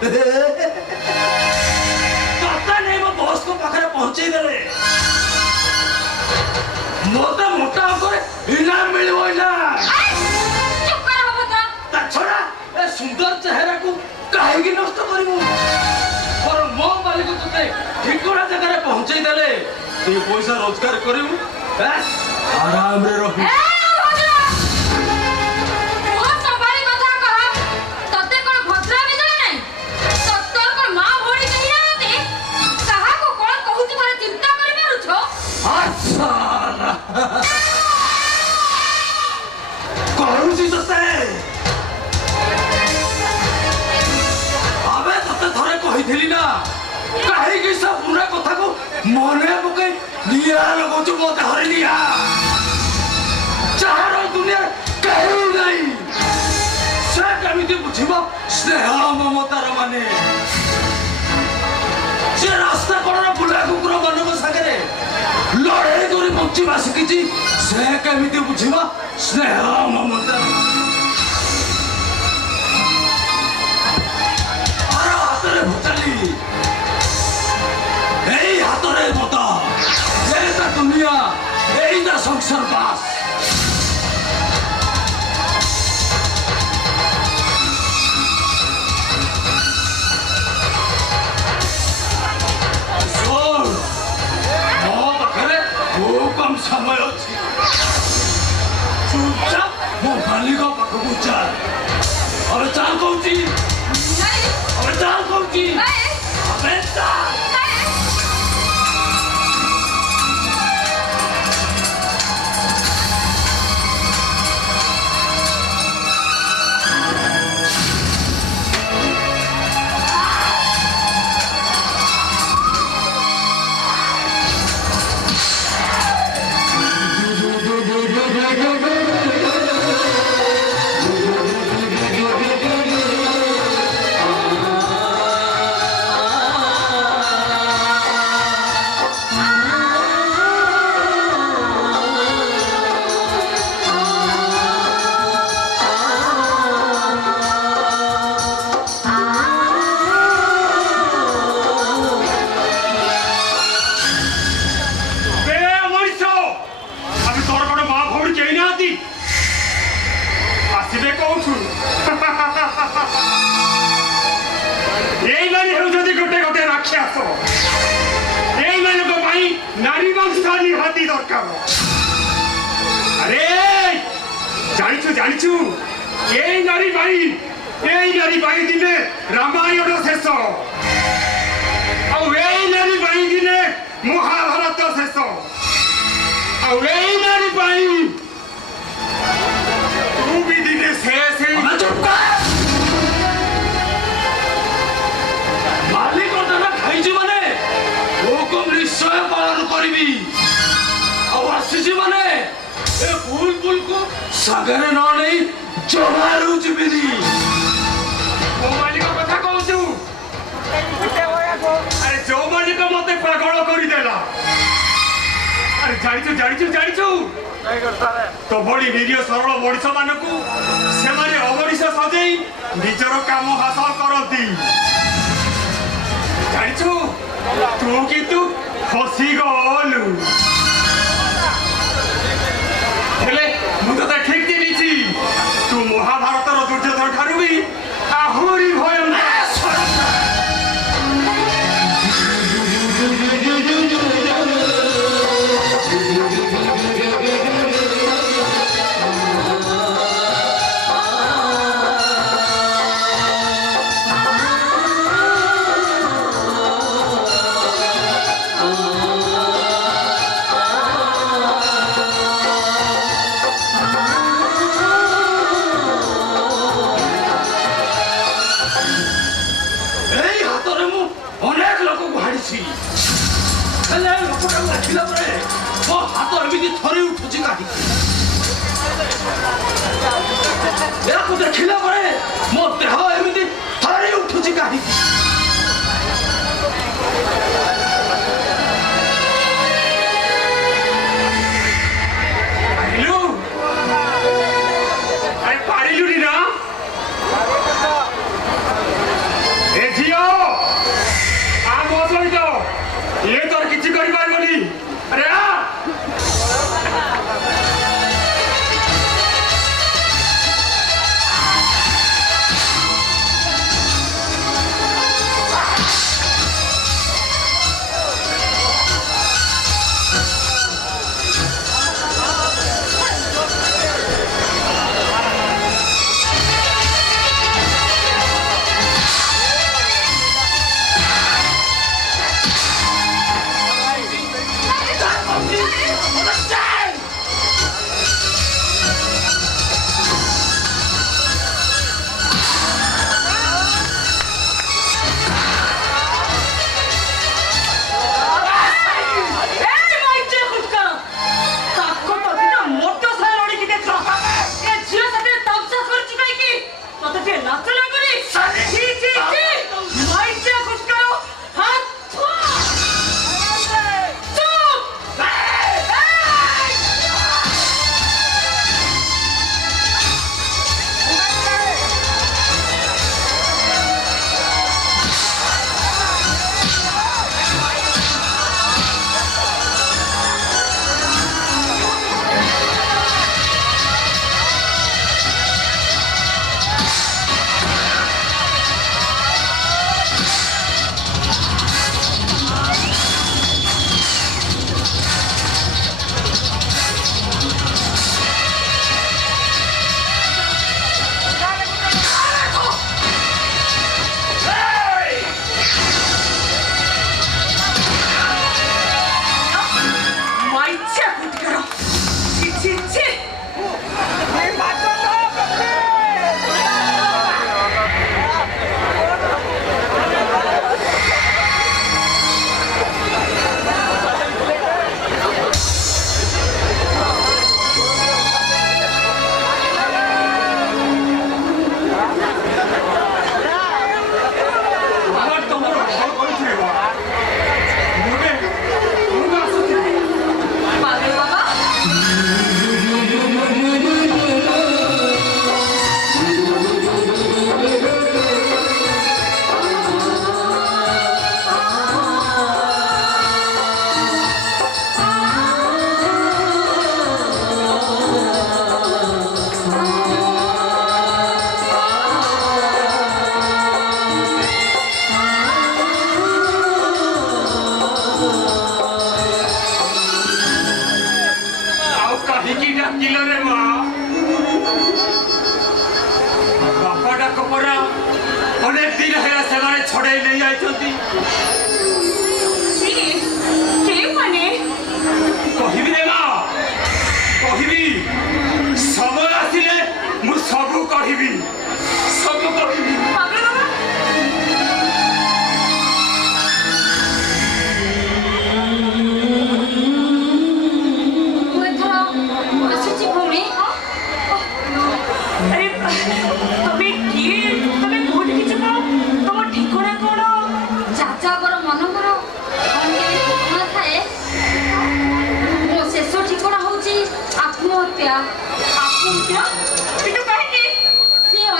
पता नहीं मो बॉस को पाखरे पहुंचे देले मोटा मोटा करे इनाम मिलबो ना चुप कर हो बता ता छोड़ा ए सुंदर चेहरा को काहे की नष्ट करिवो और मो मालिक तते ठिकोना जगह रे पहुंचे देले ते पैसा रोजगार करिवो बस आराम रे रहू कहूची तते अबे तते थरे कहिथिली ना काहे कि सब पूरा कथा को मने पके निया लगोचु मोते हरे निया चारो दुनिया कहू नहीं से केमिति बुझिबो स्नेह ममतार माने से रास्ता कोडर बुला कुकुर मानव सागरे लड़ाई करी बचिबा शिखिची से केमिति बुझिबो स्नेह ममता आरो हातरे भुचाली एई हातरे मता एता दुनिया एइता संसार बास कम समय अच्छी चुपचाप मो मालिक पाखକୁ ଚାଲ अबे चाल कहूची अबे चाल कहूची अबे चाल जानिछु एई नारी बाई दिने रामायण शेष आ एई नारी बाई दिने महाभारत शेष आ एई नारी बाई तू भी दिने शेष मालिक दादा खाइजी माने हुकुम निश्चय पालन करबी आ आसीजी माने ए फूल को सागरे न नहीं जमारू जिबिनी ओ मालिक कथा कहछु अरे जो मालिक मते पागल करि देला अरे जानिछु तो बड़ी निरीह सरल मଣିଷ मानकू से माने अमଣିଷ सजेई निजर काम हासिल करती जानिछु तू कितु फसी गलु हेले मुझे तो ठीक दिलीची तू महाभारत दुर्योधन ठारू भी आहुरी भयंकर हाथ एमती थरी उठुची काटी देखला मो देह एमती थरी उठुची काटी कहीं डाकिल रे माँ बापा डाक परा अनेक दिन है से छड़े नहीं आई कहबी रे माँ कहबी समय आसिले मु सबू कहबी सब कहबी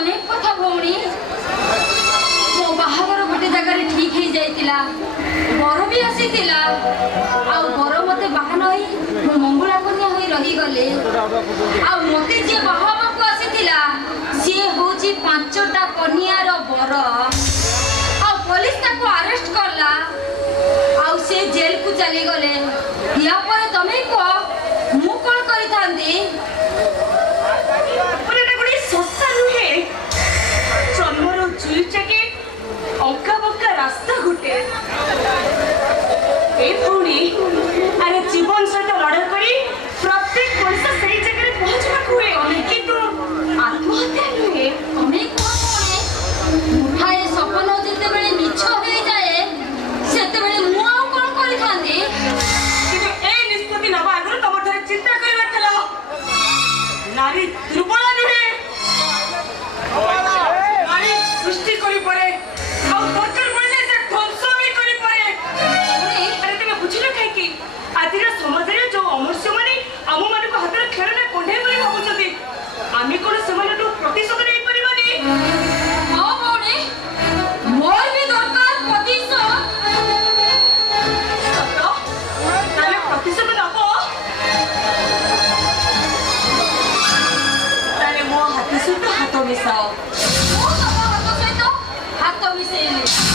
अनेक कथा भौणी मो बाहागर गोटे जगह ठीक हो जाइतिला बर भी आसीतिला आ बर मते बाहन होई मो मंगला कन्या होई रही गले आ मते जे बाहाबा को आसीतिला से होची पांचटा कन्यार बर आ पुलिस ताको अरेस्ट करला आ से जेल को चली गले या पर तमे को मु कोन करि थांदी अंका बंका रास्ता गुटे ए भौणी अरे जीवन सहित लड़ाई करी प्रत्येक पुलिस सही जगह पहुंचना हुए किंतु आत्महत्या नुहे तमे कोने मुठाए सपन जिते बेले मिछ हो जाए सेते बेले मु आ कोन करि थांदी किंतु ए निष्पत्ति नबा आगु तम थरे चिंता करबा थला नारी दुर्बल नुहे नारी सृष्टि करी पड़े समाज जो अमर्ष्य माने आम मान हाथ खेलना कंढे भावुं आम कौन से प्रतिशोध नहीं पारे हाँ भौणी मोर भी दरकार प्रतिशोध नब मो हाथ सहित हाथ मिसाओ हाथ सहित हाथ मिसेली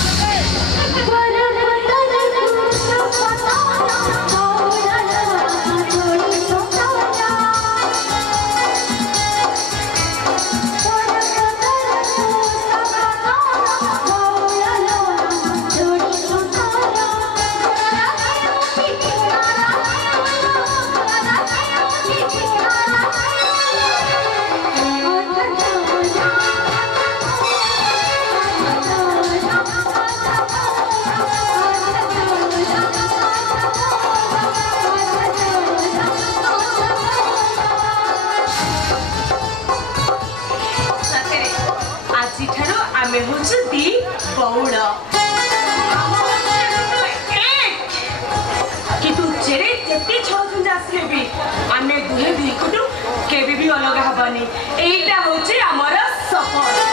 अलग हबानी एटा होची हमर सफर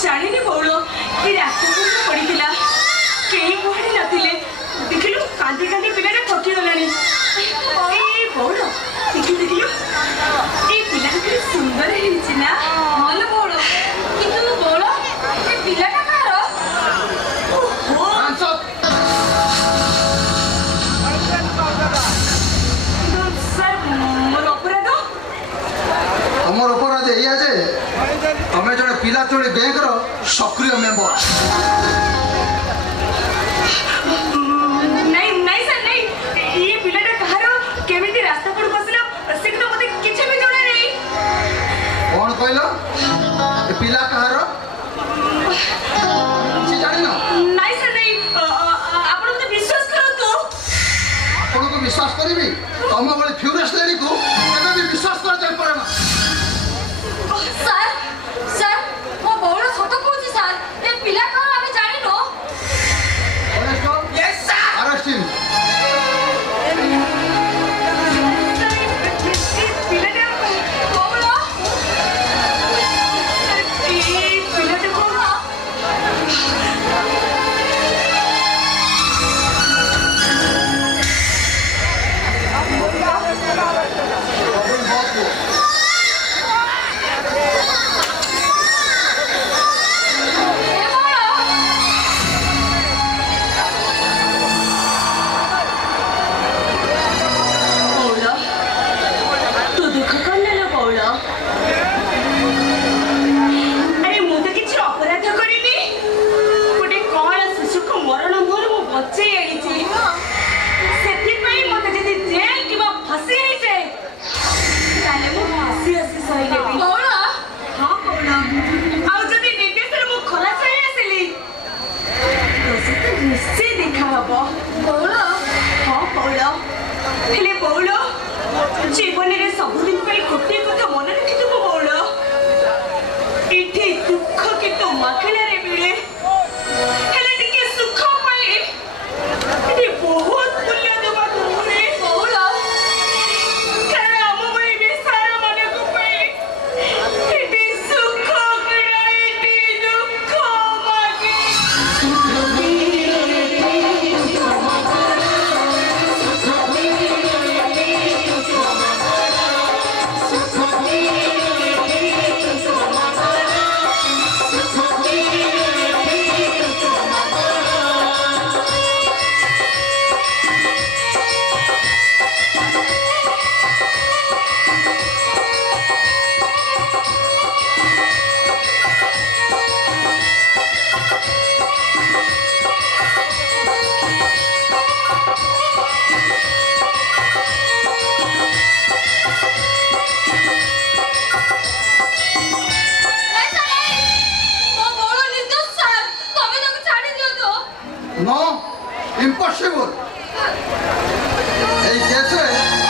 ଜାଣିନି ବଉଳ ଏ ରାସ୍ତା ପଡ଼ିଥିଲା କେହି କୁଆଡ଼େ ନଥିଲେ ଦେଖିଲୁ କାନ୍ଦି କାନ୍ଦି ପିଲାଟା ଥକିଗଲାଣି ଏଇ ବଉଳ ଦେଖିଲୁ ଏଇ ପିଲାଟା କେତେ ସୁନ୍ଦର ହେଇଛି ନା ଭଲ ବଉଳ କିନ୍ତୁ ବଉଳ ଏ ପିଲାଟା କାହାର? ଓହୋ ସାର୍ ମୋର ଅପରାଧ ତମର ଅପରାଧ ଏଇଆ ଯେ ତମେ ଜଣେ ପିଲା ଚୋରି ଗ୍ୟାଙ୍ଗର ସକ୍ରିୟ ମେମ୍ବର। ନାଇଁ ସାର୍ ନାଇଁ ଏ ପିଲାଟା କାହାର କେମିତି ରାସ୍ତା ପଡ଼କୁ ଆସିଲା ସେ ତ ମୋତେ କିଛି ବି ଜଣା ନାହିଁ କଣ କହିଲ ଏ ପିଲା କାହାର କିଛି ଜାଣିନ? ନାଇଁ ସାର୍ ନାଇଁ ଆପଣ ମୋତେ ବିଶ୍ୱାସ କରନ୍ତୁ ଆପଣଙ୍କୁ ବିଶ୍ୱାସ କରିବି? ତମ ଭଳି ଫ୍ୟୁରିୟସ୍ ଲେଡିକୁ କେବେ ବି ବିଶ୍ୱାସ କରାଯାଇପାରେ ନା। ସାର୍ ସାର୍ ମୋ ବଉଳ ସତ କହୁଛି ସାର୍ ଏ ପିଲା କାହାର ଆମେ ଜାଣିନୁ। ଆରେଷ୍ଟ ହିମ୍। ପିଲାଟା ବଉଳ ପିଲାଟା କଣ ଏ ବଉଳ ବଉଳ ତୁ ଦୁଃଖ କଲୁ ବଉଳ ଆରେ ମୁଁ ତ କିଛି ଅପରାଧ କରିନି ଗୋଟେ କଣ ଶିଶୁକୁ ମରଣ ମୁହଁରୁ ମୁଁ ବଞ୍ଚେଇ ଆଣିଛି ସେଥିପାଇଁ ମତେ ଯଦି ଜେଲ କିମ୍ବା ଫାଶୀ ହେଇଯାଏ ତାହେଲେ ମୁଁ ଫାଶୀ ଆସି ସହିନେବି ବଉଳ ହଁ ବଉଳ ଆଉ ଯଦି ନିର୍ଦ୍ଦେଶରେ ମୁଁ ଖଲାସ ହେଇ ଆସିଲି ତୋ ସହିତ ନିଶ୍ଚୟ ଦେଖା ହବ ବଉଳ ହଁ ବଉଳ ହେଲେ ବଉଳ ଜୀବନରେ ସବୁଦିନ ପାଇଁ ଗୋଟିଏ କଥା ମନେ ରଖିଥିବ ବଉଳ ଏଠି ଦୁଃଖ କିନ୍ତୁ ମାଗଣାରେ ମିଳେ ହେଲେ ଟିକେ ସୁଖ ପାଇଁ ଏଠି ବହୁତ ମୂଲ୍ୟ ଦେବାକୁ ପଡ଼େ ବଉଳ କାରଣ ଆମ ଭଳି ବେସାରା ମାନଙ୍କ ପାଇଁ ଏଠି ସୁଖ କିଣା ଏଠି ଦୁଃଖ ମାଗେ ନାଇଁ ସାର୍ ନାଇଁ ମୋ ବଉଳ ନିର୍ଦ୍ଦୋଷ ସାର୍ ତମେ ତାକୁ ଛାଡ଼ି ଦିଅନ୍ତୁ। No impossible. এই কেসে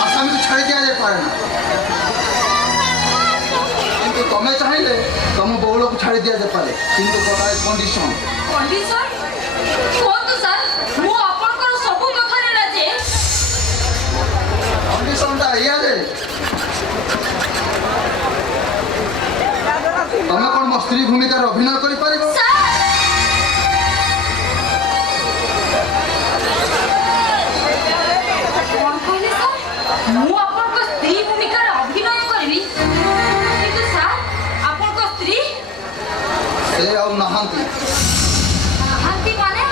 আসামিকে ছাড়ি দিয়াযাইপারে না, কিন্তু তমে চাইলে তম বউলକୁ ছাড়ি দিয়াযাইপারে, কিন্তু গোটাଏ কন্ডিশন। କଣ୍ଡିସନ କୁହନ୍ତୁ ସାର୍ ମୁଁ ଆପଣଙ୍କର ସବୁ କଥାରେ ରାଜି। କଣ୍ଡିଶନଟା ଏଇଆ ଯେ ତମେ କ'ଣ ମୋ ସ୍ତ୍ରୀ ଭୂମିକାରେ ଅଭିନୟ କରିପାରିବ? ସାର୍ କଣ କହିଲେ ସାର୍? ମୁଁ ଆପଣଙ୍କ ସ୍ତ୍ରୀ ଭୂମିକାରେ ଅଭିନୟ କରିବି କିନ୍ତୁ ସାର୍ ଆପଣଙ୍କ ସ୍ତ୍ରୀ ସେ ଆଉ ନାହାନ୍ତି। ନାହାନ୍ତି ମାନେ?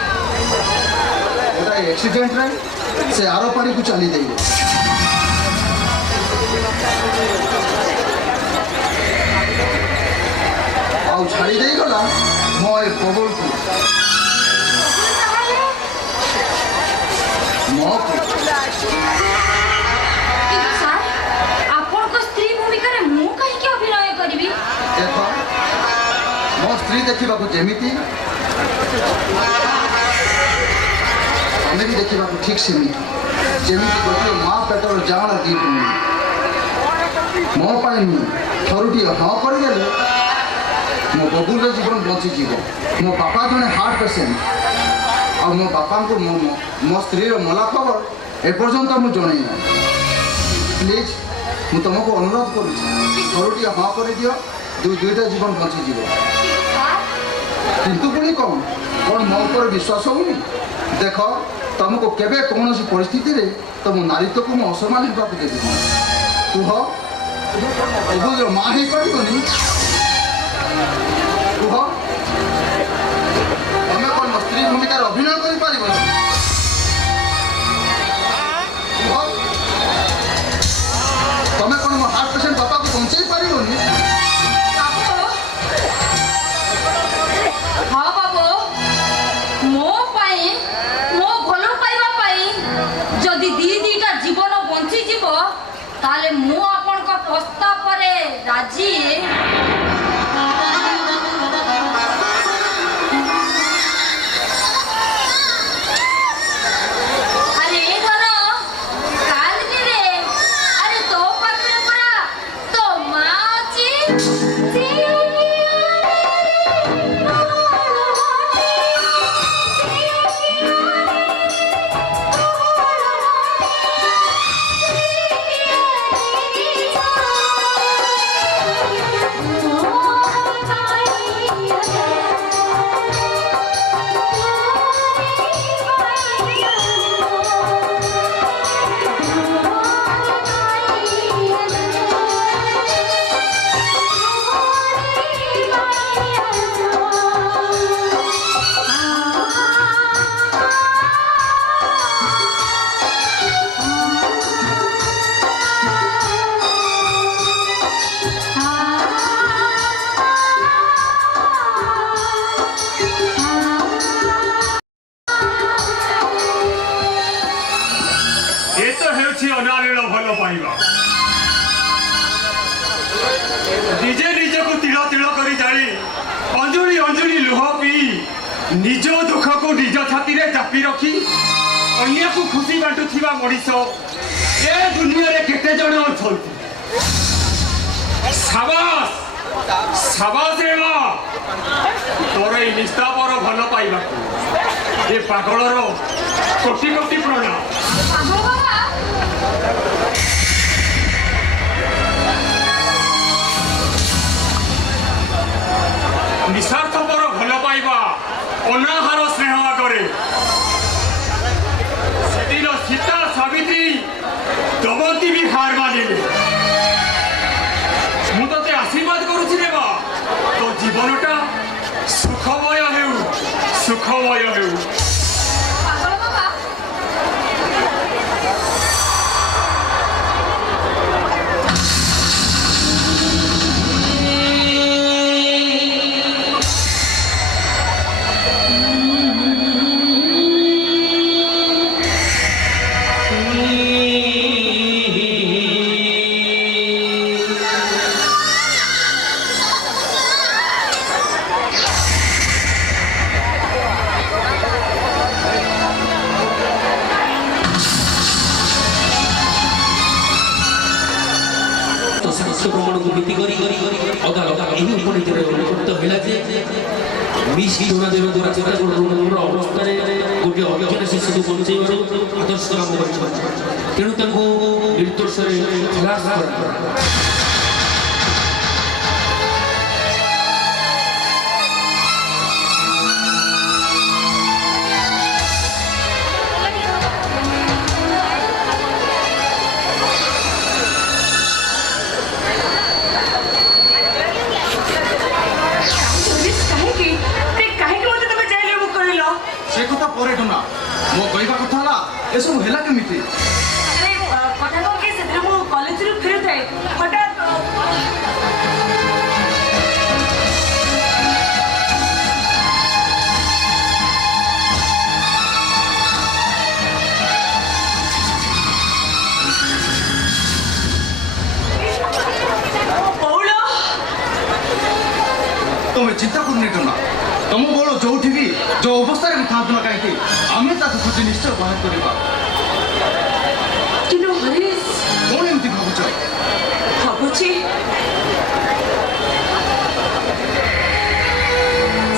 ଗୋଟାଏ ଆକ୍ସିଡେଣ୍ଟରେ ସେ ଆର ପାରିକୁ ଚାଲି ଯାଇବ। ଆଉ ଛାଡ଼ି ଦେଇଗଲା ମୋ ଏ ବବୁଲକୁ, ତାହେଲେ ମୋକୁ। କିନ୍ତୁ ସାର୍ ଆପଣଙ୍କ ସ୍ତ୍ରୀ ଭୂମିକାରେ ମୁଁ କାହିଁକି ଅଭିନୟ କରିବି? ଦେଖ ମୋ ସ୍ତ୍ରୀ ଦେଖିବାକୁ ଯେମିତି ତମେ ବି ଦେଖିବାକୁ ଠିକ୍ ସେମିତି, ଯେମିତି ଗୋଟିଏ ମା ପେଟର ଜାଆଁଳ ଦି ଭଉଣୀ। ମୋ ପାଇଁ ନୁହେଁ, ଥରୁଟିଏ ହଁ କରିଦେଲେ ମୋ ବବୁଲର ଜୀବନ ବଞ୍ଚିଯିବ। ମୋ ବାପା ଜଣେ ହାର୍ଟ ପେସେଣ୍ଟ, ଆଉ ମୋ ବାପାଙ୍କୁ ମୋ ସ୍ତ୍ରୀର ମଲା ଖବର ଏପର୍ଯ୍ୟନ୍ତ ମୁଁ ଜଣେଇ ନାହିଁ। ପ୍ଲିଜ୍ ମୁଁ ତୁମକୁ ଅନୁରୋଧ କରୁଛି, ଥରୁଟିଏ ହଁ କରିଦିଅ, ଦୁଇଟା ଜୀବନ ବଞ୍ଚିଯିବ। ସାର୍ କିନ୍ତୁ ପୁଣି କ'ଣ ମୋ ଉପରେ ବିଶ୍ୱାସ ହଉନି? ଦେଖ ତମକୁ କେବେ କୌଣସି ପରିସ୍ଥିତିରେ ତମ ନାରୀତ୍ୱକୁ ମୁଁ ଅସମ୍ମାନ ହେବାକୁ ଦେବିନି। କୁହ ଅବୁଝ ମା ହେଇପାରିବନି? କୁହ ତମେ କ'ଣ ମୋ ସ୍ତ୍ରୀ ଭୂମିକାରେ ଅଭିନୟ କରିପାରିବନି? କୁହ ତମେ କ'ଣ ମୋ ହାର୍ଟ ପେସେଣ୍ଟ ବାପାକୁ ବଞ୍ଚେଇ ପାରିବନି? ହଁ ବାବୁ, ମୋ ପାଇଁ ମୋ ଭଲ ପାଇବା ପାଇଁ ଯଦି ଦିଟା ଜୀବନ ବଞ୍ଚିଯିବ ତାହେଲେ ମୁଁ ଆପଣଙ୍କ ପ୍ରସ୍ତାବରେ ରାଜି। ଆରେ ଧନ କାଲିରେ ଆରେ ତୋ ପାଖରେ ପରା ତୋ ମା ଅଛି। ଏ ତ ହେଉଛି ଅନାଳିଳ ଭଲ ପାଇବା। ନିଜେ ନିଜକୁ ତିଳ ତିଳ କରି ଜାଳି ଅଞ୍ଜଳି ଅଞ୍ଜଳି ଲୁହ ପିଇ ନିଜ ଦୁଃଖକୁ ନିଜ ଛାତିରେ ଚାପି ରଖି ଅନ୍ୟକୁ ଖୁସି ବାଣ୍ଟୁଥିବା ମଣିଷ ଏ ଦୁନିଆରେ କେତେ ଜଣ ଅଛନ୍ତି? ସାବାସ୍ ସାବାସ୍ ରେ ମା, ତୋର ଏଇ ନିସ୍ତାପର ଭଲ ପାଇବାକୁ ଏ ପାଗଳର କୋଟି କୋଟି ପ୍ରଣାମ। ପାଗଳ ବାବା, ନିଃସ୍ୱାର୍ଥପର ଭଲ ପାଇବା ଅନାହାର ସ୍ନେହ ଆଗରେ ସେଦିନ ସୀତା ସାବିତ୍ରୀ ଦମନ୍ତୀ ବି ହାର ମାନିଲେ। ମୁଁ ତତେ ଆଶୀର୍ବାଦ କରୁଛି ରେ ମା, ତୋ ଜୀବନଟା ସୁଖମୟ ହେଉ, ସୁଖମୟ ହେଉ। ପାଗଳ ବାବା, প্রমাণକୁ ଭିତ୍ତି କରି ଅଦାଲତ ଏହି ଉପନୀତିରେ ଉପକୃତ ହେଲା ଯେ ମିଶି ଯୋଗାଯୋଗ ଦ୍ୱାରା ଚିତ୍ରାଗୃହର ଅବସ୍ଥାରେ ଗୋଟିଏ ଅଜ୍ଞାନ ଶିଶୁକୁ ବଞ୍ଚାଇବାରୁ ଆଦର୍ଶ କାମ କରିଛନ୍ତି। ତେଣୁ ତାଙ୍କୁ ନିର୍ଦ୍ଦୋଷରେ ଖଲାସ କରାଗଲା। ସେ କଥା ପରେ ଟୁନା, ମୋ କହିବା କଥା ହେଲା ଏସବୁ ହେଲା କେମିତି? କଥା କଣ କି ସେଦିନ ମୁଁ କଲେଜରୁ ଫେରୁଥାଏ ହଠାତ୍ ତମେ ଚିନ୍ତା କରୁନି ଟୁନା, ତମ ବଳ ଯୋଉଠି ବି ଯୋଉ ଅବସ୍ଥାରେ ବି ଥାଆନ୍ତୁ ନା କାହିଁକି ଆମେ ତାକୁ ଖୋଜି ନିଶ୍ଚୟ ବାହାର କରିବା। କିନ୍ତୁ ହରିଶ, କଣ ଏମିତି ଭାବୁଛ? ଭାବୁଛି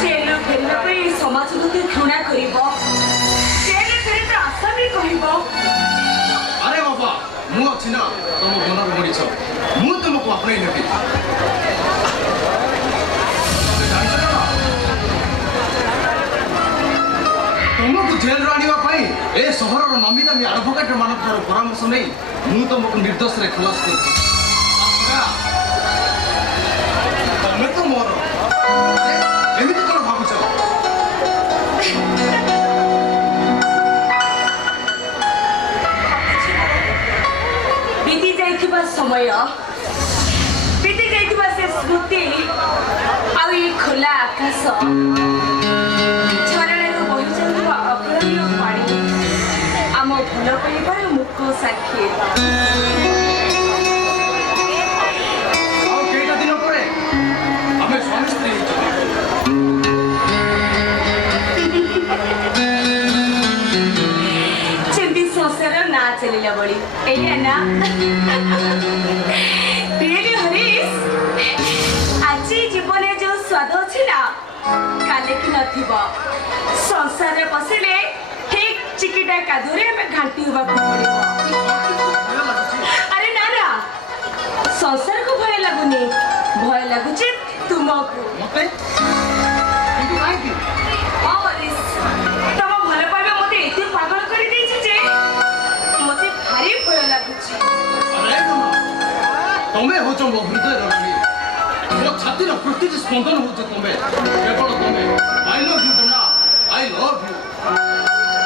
ଜେଲରୁ ଫେରିବା ପାଇଁ ସମାଜ ମୋତେ ଘୃଣା କରିବ, ଜେଲରେ ଫେରିବାର ଆଶା ବି କହିବ। ଆରେ ବାବା, ମୁଁ ଅଛି ନା ତମ ମନର ମଣିଷ, ମୁଁ ତୁମକୁ ଆପଣେଇ ନେବି। ତମେ ଜାଣିଛ ନା जेल आने ए सहर नामी दामी आडभोकेट मान परामर्श नहीं मु तुमको निर्दोष रे खलास कर तमें तो मोर एमती कौन भावुच बीती जाइथिबा समय बीती जाइथिबा से स्मृति आ ये खुला आकाश झरणारू बहि जाउथिबा अग्रण्य पानी आम भल पाइबार मुख साक्षी केटा दिन पर आम स्वामी स्त्री चंदी संसार ना चलिला बड़ी एया ना रियली हरीश आज जीवन जो स्वाद अच्छी ना काले कि नथिबा संसार पसिले ठीक चिकिटा कादुरे में घांटी हुआ पड़िबो अरे ना ना संसार को भय लागुनी भय लागुचे तुमको मते हरीश तम भल पाइबा मते एते पागल करि देछि जे मते भारी भय लागुची अरे तमें हो मो हृदय रानी मो छाती प्रति स्पंदन हो तमें केवल तमें I love you Donna I love you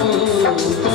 Oh Oh,